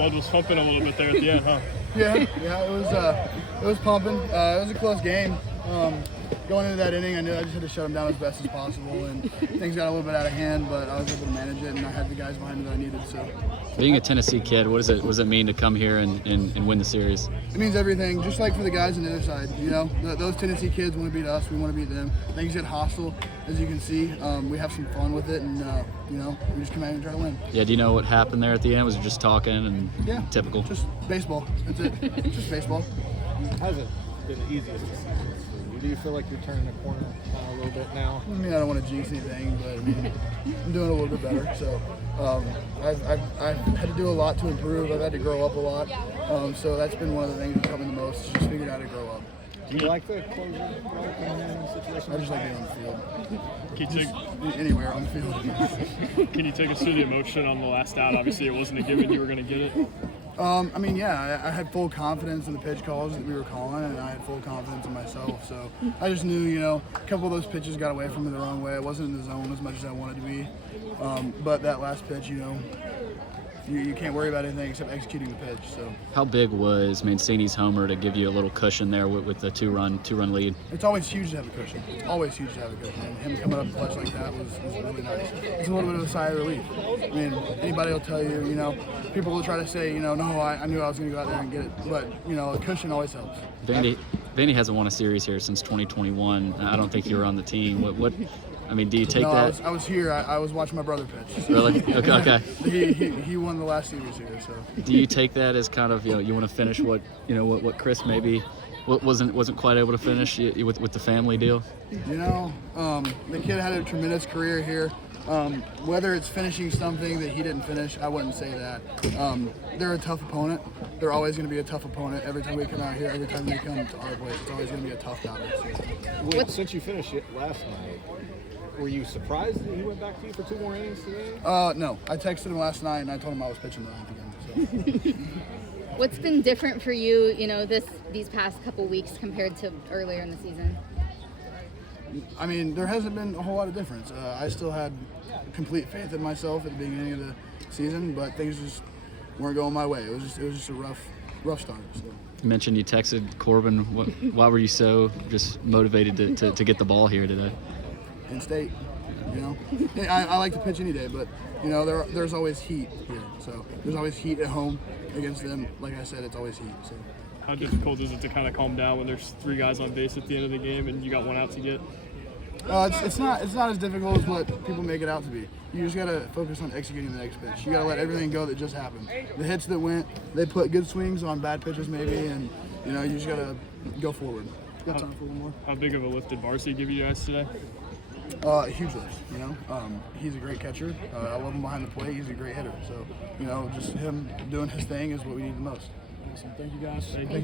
Blood was pumping a little bit there at the end, huh? Yeah, it was pumping. It was a close game. Going into that inning, I knew I just had to shut them down as best as possible, and things got a little bit out of hand, but I was able to manage it, and I had the guys behind me that I needed. So, being a Tennessee kid, what does it mean to come here and win the series? It means everything, just like for the guys on the other side. You know, those Tennessee kids want to beat us, we want to beat them. Things get hostile, as you can see. We have some fun with it, and you know, we just come out and try to win. Yeah, do you know what happened there at the end? Was it just talking and typical? Just baseball. That's it. Just baseball. Hasn't been the easiest of seasons for you. Do you feel like you're turning a corner a little bit now? I mean, I don't want to jinx anything, but I mean, I'm doing a little bit better. So I've had to do a lot to improve. I've had to grow up a lot. So that's been one of the things that's coming the most, just figuring out how to grow up. Do you like the closer situation? I just like being on the field. Can you Anywhere on the field. can you take us through the emotion on the last out? Obviously, it wasn't a given you were going to get it. I mean, yeah, I had full confidence in the pitch calls that we were calling, and I had full confidence in myself. So I just knew, you know, a couple of those pitches got away from me the wrong way. I wasn't in the zone as much as I wanted to be. But that last pitch, you know, you can't worry about anything except executing the pitch. So how big was Mancini's homer to give you a little cushion there with the two-run lead? It's always huge to have a cushion. It's always huge to have a cushion. And him coming up clutch like that was really nice. It's a little bit of a sigh of relief. I mean, anybody will tell you, you know, people will try to say, you know, no, I knew I was going to go out there and get it. But, you know, a cushion always helps. Vandy hasn't won a series here since 2021. I don't think you were on the team. What I mean, do you take that? I was here. I was watching my brother pitch. So. Really? Okay. He won the last series here. So. Do you take that as kind of, you know, you want to finish what Chris maybe wasn't quite able to finish with the family deal? You know, the kid had a tremendous career here. Whether it's finishing something that he didn't finish, I wouldn't say that. They're a tough opponent. They're always going to be a tough opponent. Every time we come out here, every time they come to our place, it's always going to be a tough battle. Since you finished it last night, were you surprised that he went back to you for 2 more innings today? No. I texted him last night and I told him I was pitching the ninth again. So. What's been different for you, you know, these past couple weeks compared to earlier in the season? I mean, there hasn't been a whole lot of difference. I still had complete faith in myself at the beginning of the season, but things just weren't going my way. It was just a rough start. So. You mentioned you texted Corbin. Why were you so just motivated to get the ball here today? In state, you know. I like to pitch any day, but you know there's always heat here. So there's always heat at home against them. Like I said, it's always heat. So. How difficult is it to kind of calm down when there's 3 guys on base at the end of the game and you got 1 out to get? It's not as difficult as what people make it out to be. You just gotta focus on executing the next pitch. You gotta let everything go that just happened. The hits that went, they put good swings on bad pitches maybe, and you know you just gotta go forward. Got time for one more. How big of a lift did Varsity give you guys today? Huge lift, you know. He's a great catcher. I love him behind the plate. He's a great hitter. So, you know, just him doing his thing is what we need the most. Awesome. Thank you guys. Thank you.